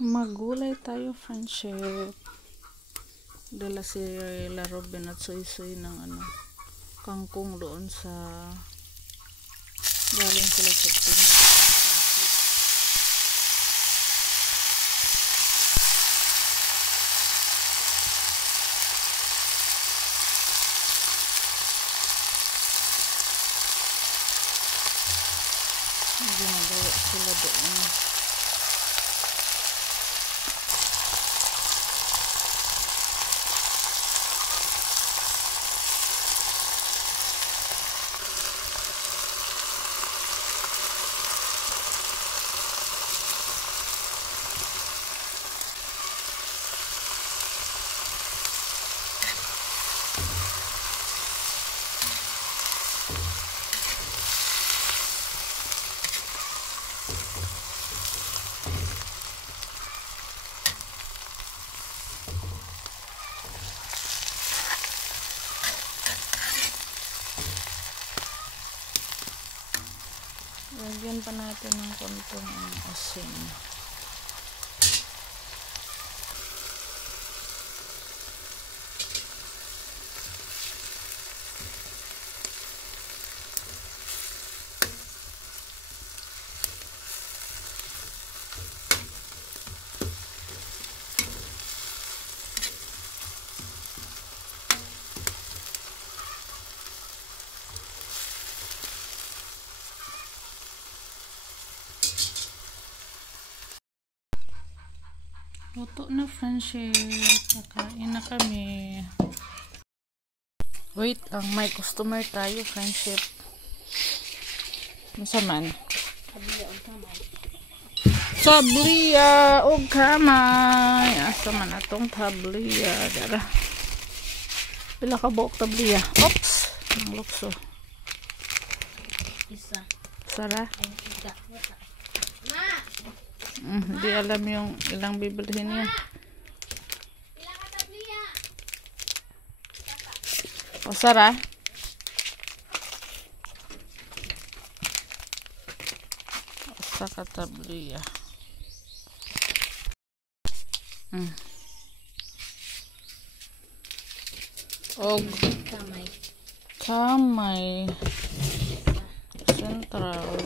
Magulay tayo, friendship. Dala si La Robin at Soy ng kangkong doon sa galing sila sa tinda. Ginagawa sila doon. Lagyan pa natin ng konting asin. Luto na, friendship. Nakain na kami. Wait lang, may customer tayo, friendship. Masaman? Tabliya o kamay. Asa man atong tabliya. Dara. Pila ka buok tabliya. Oops! Ang lukso. Isa. Sara? Ma! Hindi alam yung ilang bibilhin niya. Pila ka tabliya? O Sara? Sa katabliya. Og Kamay. kamay central.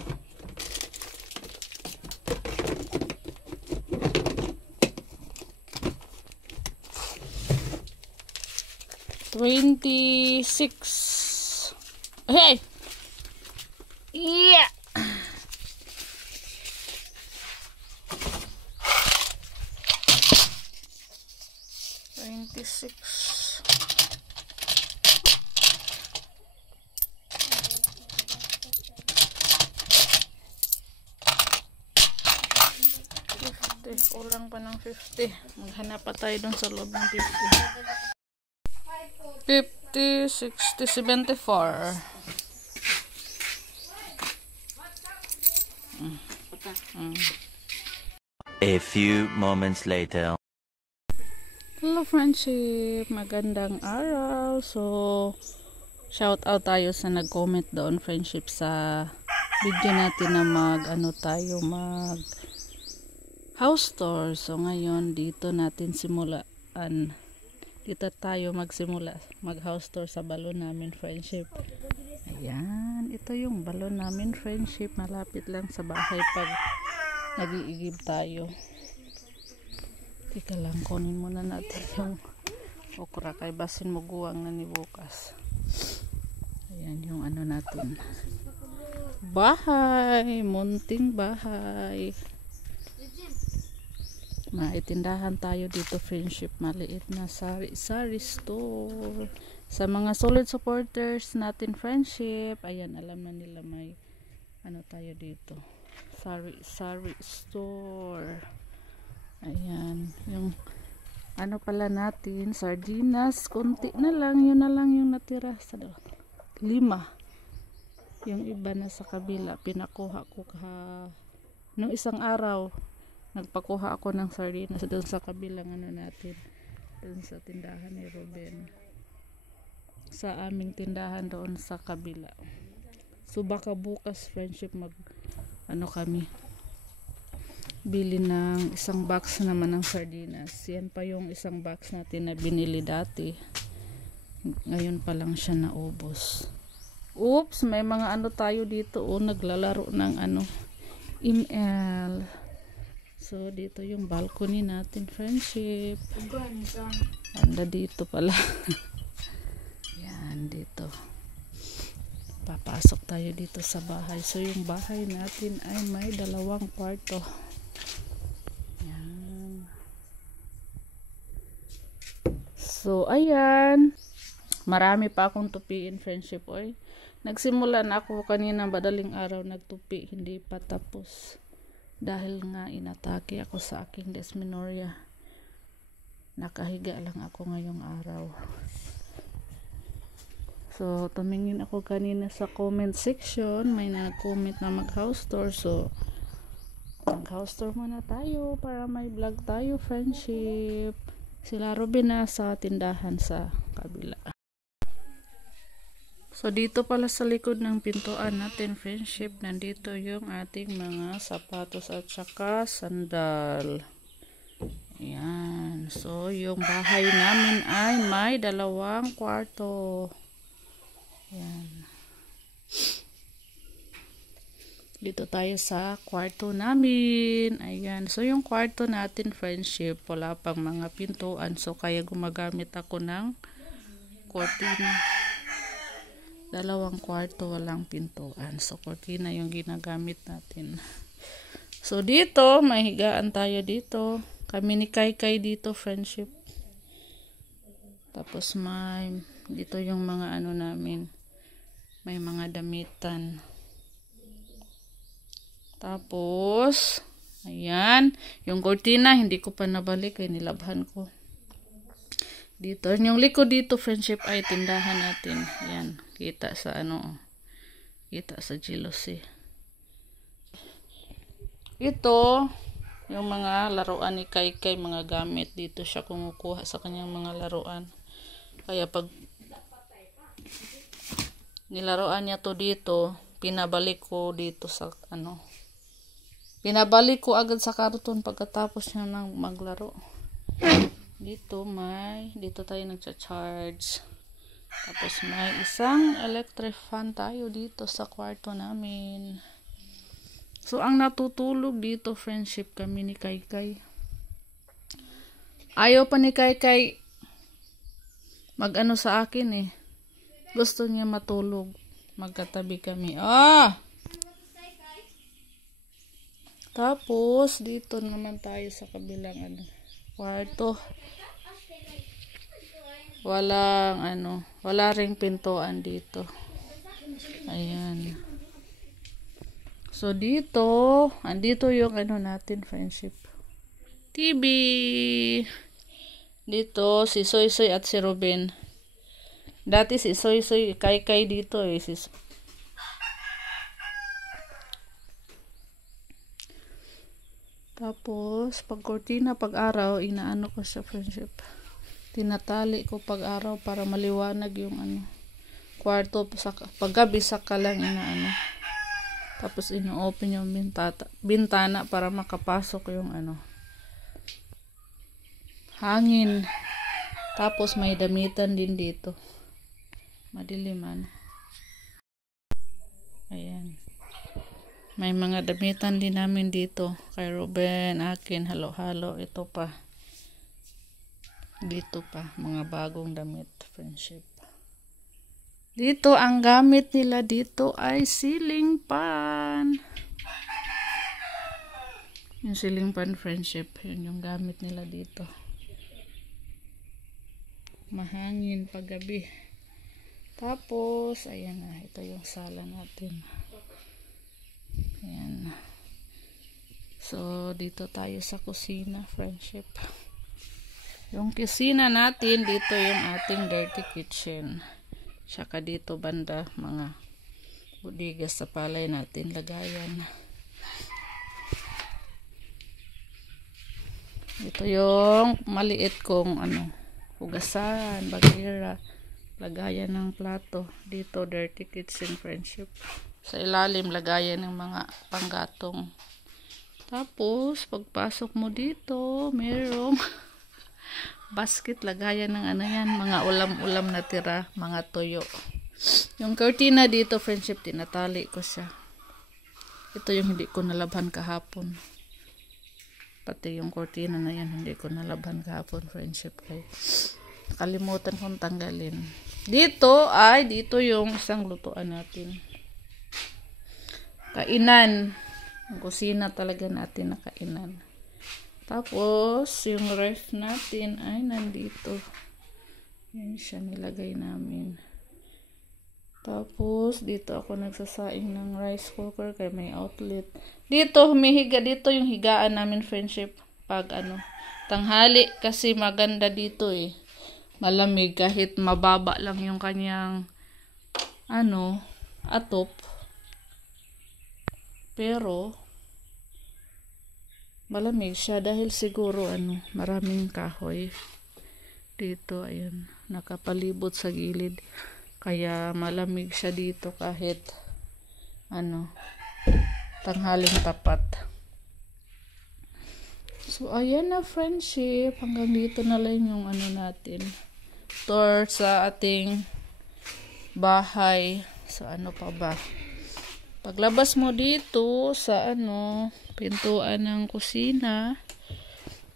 $26. Hey! Yeah! $26. Kulang pa ng 50. Maghanap pa tayo dun sa loob ng 50. 50, 60, 74. A few moments later. Hello, friendship. Magandang araw. So, shout out tayo sa nag-comment doon, friendship, sa video natin na mag house tour. So, ngayon dito natin simulaan. Dito tayo magsimula mag house tour sa balon namin, friendship. Ayan, ito yung balon namin, friendship. Malapit lang sa bahay pag nag-iigib tayo. Teka lang, kunin muna natin yung okra kay basin mo guwang na ni bukas. Ayan yung natin. Bahay, munting bahay. Maitindahan tayo dito, friendship. Maliit na sari-sari store. Sa mga solid supporters natin, friendship, ayan, alam na nila may tayo dito. Sari-sari store. Ayan, yung pala natin, sardinas, konti na lang, yun na lang yung natira sa 5. Yung iba na sa kabila, pinakuha ko nung isang araw. Nagpakuha ako ng sardinas doon sa kabilang natin, doon sa tindahan ni Ruben, sa aming tindahan doon sa kabila. So baka bukas, friendship, kami bili ng isang box naman ng sardinas. Yan pa yung isang box natin na binili dati. Ngayon pa lang siya naubos. Oops, may mga ano tayo dito. Oh, naglalaro ng ano, ML. So, dito yung balcony natin, friendship. Anda dito pala. Yan, dito. Papasok tayo dito sa bahay. So, yung bahay natin ay may 2 kwarto. Yan. So, ayan. Marami pa akong tupiin, friendship. Oy. Nagsimula na ako kanina madaling araw nagtupi. Hindi pa tapos. Dahil nga inatake ako sa aking dysmenorrhea. Nakahiga lang ako ngayong araw. So, tumingin ako kanina sa comment section. May nag-comment na mag-house tour. So, mag-house tour muna tayo para may vlog tayo, friendship. Sila Robin na sa tindahan sa kabila. So, dito pala sa likod ng pintuan natin, friendship, nandito yung ating mga sapatos at saka sandal. Ayan. So, yung bahay namin ay may 2 kwarto. Ayan. Dito tayo sa kwarto namin. Ayan. So, yung kwarto natin, friendship, wala pang mga pintuan. So, kaya gumagamit ako ng cortina. 2 kwarto, walang pintuan. So, cortina yung ginagamit natin. So, dito, may higaan tayo dito. Kami ni Kai dito, friendship. Tapos, dito yung mga ano namin. May mga damitan. Tapos, ayan. Yung cortina, hindi ko pa nabalik. Ay, nilabhan ko. Dito, yung likod dito, friendship, ay tindahan natin. Ayan, kita sa ano, kita sa jealousy. Ito, yung mga laruan ni Kai, mga gamit. Dito siya kumukuha sa kanyang mga laruan. Kaya pag nilaruan niya to dito, pinabalik ko dito sa ano. Pinabalik ko agad sa karton pagkatapos niya nang maglaro. Dito tayo nagcha-charge. Tapos may isang electric fan tayo dito sa kwarto namin. So, ang natutulog dito, friendship, kami ni Kai. Ayaw pa ni Kai mag-ano sa akin eh. Gusto niya matulog. Magkatabi kami. Tapos, dito naman tayo sa kabilang kwarto. Wala ring pintuan dito. Ayan. So, andito yung natin, friendship. TV. Dito, si Soy at si Robin. Dati si Soy, Kai dito eh. Tapos, pag cortina, pag araw, inaano ko sa friendship. Tinatali ko pag araw para maliwanag yung kwarto. Pag gabi, saka lang inaano. Tapos, ino-open yung bintana para makapasok yung hangin. Tapos, may damitan din dito. Madiliman. Ayan. May mga damitan din namin dito. Kay Ruben, akin, halo-halo. Ito pa. Dito pa. Mga bagong damit. Friendship. Dito, ang gamit nila dito ay ceiling fan. Yung ceiling fan, friendship. Yun yung gamit nila dito. Mahangin paggabi. Tapos, ayan na. Ito yung sala natin. Ayan. So, dito tayo sa kusina, friendship. Yung kusina natin, dito yung ating dirty kitchen. Saka dito banda, mga budigas sa palay natin, lagayan. Ito yung maliit kong hugasan, bagira, lagayan ng plato. Dito, dirty kitchen, friendship. Sa ilalim, lagayan ng mga panggatong. Tapos, pagpasok mo dito, merong basket, lagayan ng ano yan, mga ulam-ulam na tira, mga tuyo. Yung cortina dito, friendship, tinatali ko siya. Ito yung hindi ko nalabhan kahapon. Pati yung cortina na yan, hindi ko nalabhan kahapon, friendship. Kaya nakalimutan kong tanggalin. Dito yung isang lutuan natin. Kainan. Ang kusina talaga natin na kainan. Tapos, yung ref natin ay nandito. Yan siya nilagay namin. Tapos, dito ako nagsasaing ng rice cooker kaya may outlet. Dito, humihiga. Dito yung higaan namin, friendship. Pag tanghali kasi maganda dito eh. Malamig kahit mababa lang yung kanyang atop. Pero, malamig siya dahil siguro maraming kahoy. Dito, ayun, nakapalibot sa gilid. Kaya malamig siya dito kahit tanghaling tapat. So, ayan na, friendship. Hanggang dito na lang yung natin. Tour sa ating bahay. So, pa ba? Paglabas mo dito sa pintuan ng kusina.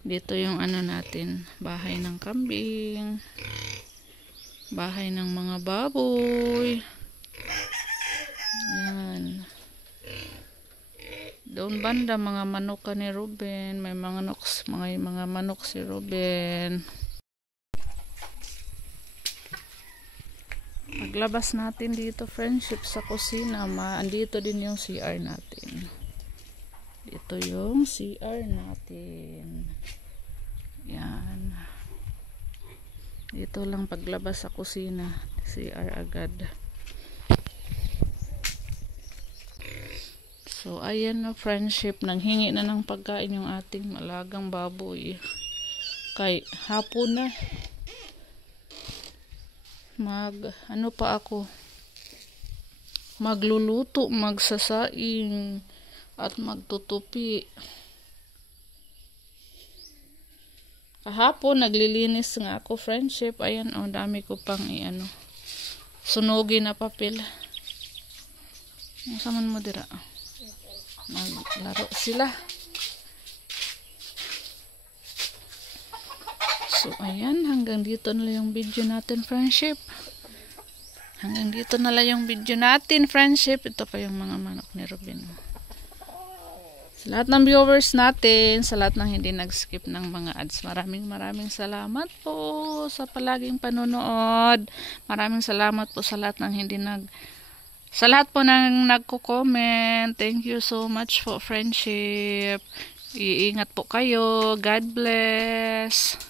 Dito yung natin. Bahay ng kambing. Bahay ng mga baboy. Yan. Doon banda mga manok ni Ruben. May mga manok si Ruben. Paglabas natin dito, friendship, sa kusina, andito din yung CR natin. Dito yung CR natin. Yan. Dito lang paglabas sa kusina, CR agad. So, ayan na, friendship. Nanghingi na ng pagkain yung ating malagang baboy. Kay, hapon na. Magluluto, magsasaing, at magtutupi. Kahapon, naglilinis nga ako, friendship. Ayan, dami ko pang sunugin na papel. Masaman mo dira. Maglaro sila. So, ayan. Hanggang dito na lang yung video natin, friendship. Hanggang dito na lang yung video natin, friendship. Ito pa yung mga manok ni Ruben. Sa lahat ng viewers natin, sa lahat ng hindi nag-skip ng mga ads, maraming salamat po sa palaging panonood. Maraming salamat po sa lahat ng sa lahat po ng nagko-comment. Thank you so much for friendship. Iingat po kayo. God bless.